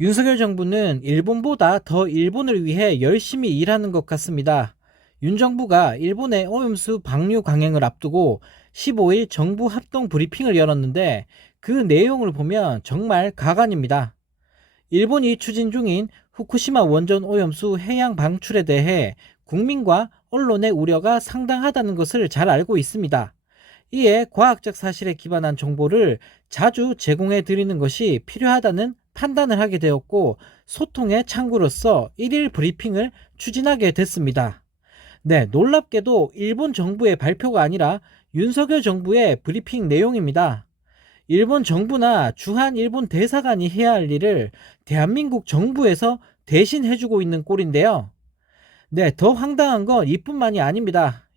윤석열 정부는 일본보다 더 일본을 위해 열심히 일하는 것 같습니다. 윤 정부가 일본의 오염수 방류 강행을 앞두고 15일 정부 합동 브리핑을 열었는데 그 내용을 보면 정말 가관입니다. 일본이 추진 중인 후쿠시마 원전 오염수 해양 방출에 대해 국민과 언론의 우려가 상당하다는 것을 잘 알고 있습니다. 이에 과학적 사실에 기반한 정보를 자주 제공해 드리는 것이 필요하다는 판단을 하게 되었고, 소통의 창구로서 1일 브리핑을 추진하게 됐습니다. 네, 놀랍게도 일본 정부의 발표가 아니라 윤석열 정부의 브리핑 내용입니다. 일본 정부나 주한 일본 대사관이 해야 할 일을 대한민국 정부에서 대신 해주고 있는 꼴인데요. 네, 더 황당한 건 이뿐만이 아닙니다.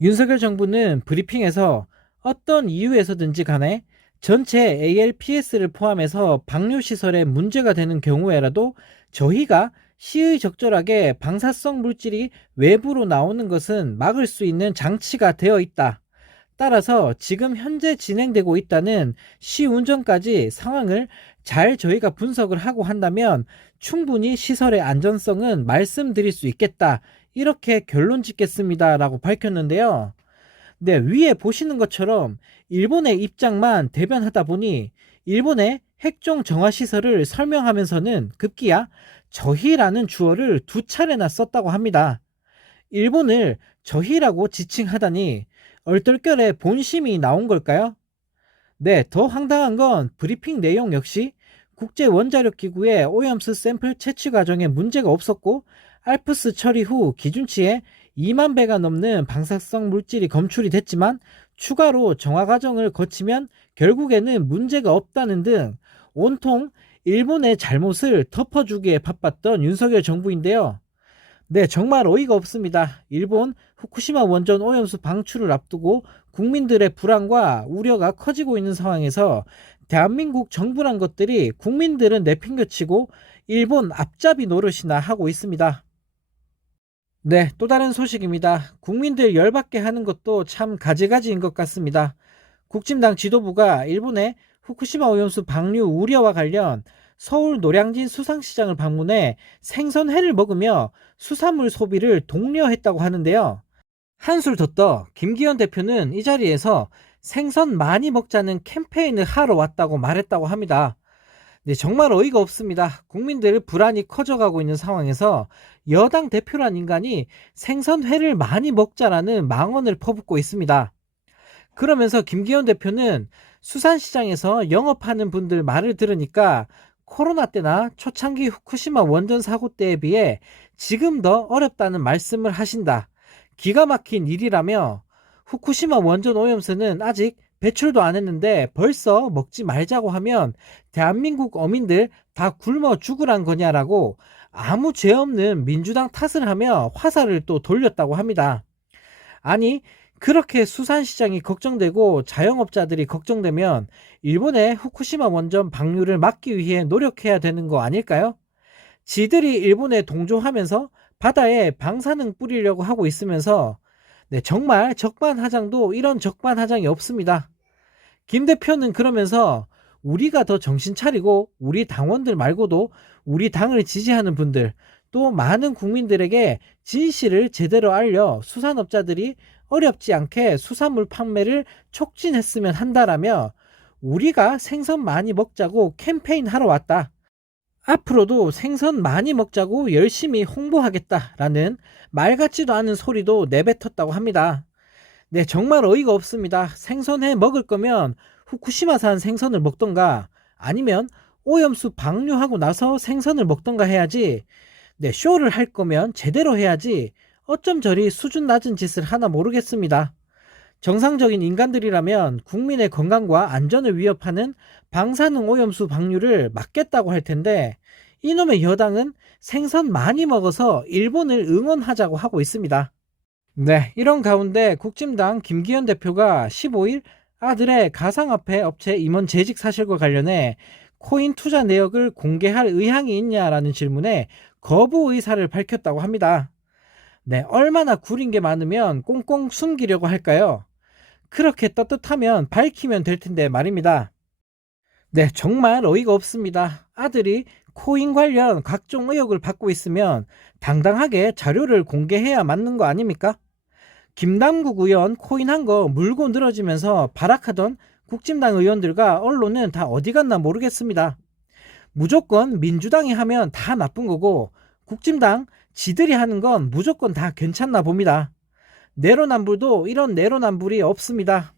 윤석열 정부는 브리핑에서 어떤 이유에서든지 간에 전체 ALPS를 포함해서 방류시설에 문제가 되는 경우에라도 저희가 시의적절하게 방사성 물질이 외부로 나오는 것은 막을 수 있는 장치가 되어 있다. 따라서 지금 현재 진행되고 있다는 시운전까지 상황을 잘 저희가 분석을 하고 한다면 충분히 시설의 안전성은 말씀드릴 수 있겠다. 이렇게 결론 짓겠습니다. 라고 밝혔는데요. 네, 위에 보시는 것처럼 일본의 입장만 대변하다 보니 일본의 핵종 정화 시설을 설명하면서는 급기야 저희라는 주어를 두 차례나 썼다고 합니다. 일본을 저희라고 지칭하다니 얼떨결에 본심이 나온 걸까요? 네, 더 황당한 건 브리핑 내용 역시 국제원자력기구의 오염수 샘플 채취 과정에 문제가 없었고 알프스 처리 후 기준치에 2만 배가 넘는 방사성 물질이 검출이 됐지만 추가로 정화 과정을 거치면 결국에는 문제가 없다는 등 온통 일본의 잘못을 덮어주기에 바빴던 윤석열 정부인데요. 네, 정말 어이가 없습니다. 일본 후쿠시마 원전 오염수 방출을 앞두고 국민들의 불안과 우려가 커지고 있는 상황에서 대한민국 정부란 것들이 국민들은 내팽겨치고 일본 앞잡이 노릇이나 하고 있습니다. 네, 또 다른 소식입니다. 국민들 열받게 하는 것도 참 가지가지인 것 같습니다. 국진당 지도부가 일본의 후쿠시마 오염수 방류 우려와 관련 서울 노량진 수상시장을 방문해 생선회를 먹으며 수산물 소비를 독려했다고 하는데요. 한술 더 떠 김기현 대표는 이 자리에서 생선 많이 먹자는 캠페인을 하러 왔다고 말했다고 합니다. 네, 정말 어이가 없습니다. 국민들 불안이 커져가고 있는 상황에서 여당 대표란 인간이 생선회를 많이 먹자라는 망언을 퍼붓고 있습니다. 그러면서 김기현 대표는 수산시장에서 영업하는 분들 말을 들으니까 코로나 때나 초창기 후쿠시마 원전 사고 때에 비해 지금 더 어렵다는 말씀을 하신다. 기가 막힌 일이라며 후쿠시마 원전 오염수는 아직 배출도 안 했는데 벌써 먹지 말자고 하면 대한민국 어민들 다 굶어 죽으란 거냐라고 아무 죄 없는 민주당 탓을 하며 화살을 또 돌렸다고 합니다. 아니, 그렇게 수산시장이 걱정되고 자영업자들이 걱정되면 일본의 후쿠시마 원전 방류를 막기 위해 노력해야 되는 거 아닐까요? 지들이 일본에 동조하면서 바다에 방사능 뿌리려고 하고 있으면서 네, 정말 적반하장도 이런 적반하장이 없습니다. 김 대표는 그러면서 우리가 더 정신 차리고 우리 당원들 말고도 우리 당을 지지하는 분들 또 많은 국민들에게 진실을 제대로 알려 수산업자들이 어렵지 않게 수산물 판매를 촉진했으면 한다라며 우리가 생선 많이 먹자고 캠페인 하러 왔다. 앞으로도 생선 많이 먹자고 열심히 홍보하겠다라는 말 같지도 않은 소리도 내뱉었다고 합니다. 네, 정말 어이가 없습니다. 생선회 먹을 거면 후쿠시마산 생선을 먹던가 아니면 오염수 방류하고 나서 생선을 먹던가 해야지. 네, 쇼를 할 거면 제대로 해야지. 어쩜 저리 수준 낮은 짓을 하나 모르겠습니다. 정상적인 인간들이라면 국민의 건강과 안전을 위협하는 방사능 오염수 방류를 막겠다고 할 텐데 이놈의 여당은 생선 많이 먹어서 일본을 응원하자고 하고 있습니다. 네, 이런 가운데 국진당 김기현 대표가 15일 아들의 가상화폐 업체 임원 재직 사실과 관련해 코인 투자 내역을 공개할 의향이 있냐라는 질문에 거부 의사를 밝혔다고 합니다. 네, 얼마나 구린 게 많으면 꽁꽁 숨기려고 할까요? 그렇게 떳떳하면 밝히면 될 텐데 말입니다. 네, 정말 어이가 없습니다. 아들이 코인 관련 각종 의혹을 받고 있으면 당당하게 자료를 공개해야 맞는 거 아닙니까? 김남국 의원 코인한 거 물고 늘어지면서 발악하던 국진당 의원들과 언론은 다 어디 갔나 모르겠습니다. 무조건 민주당이 하면 다 나쁜 거고 국진당 지들이 하는 건 무조건 다 괜찮나 봅니다. 내로남불도 이런 내로남불이 없습니다.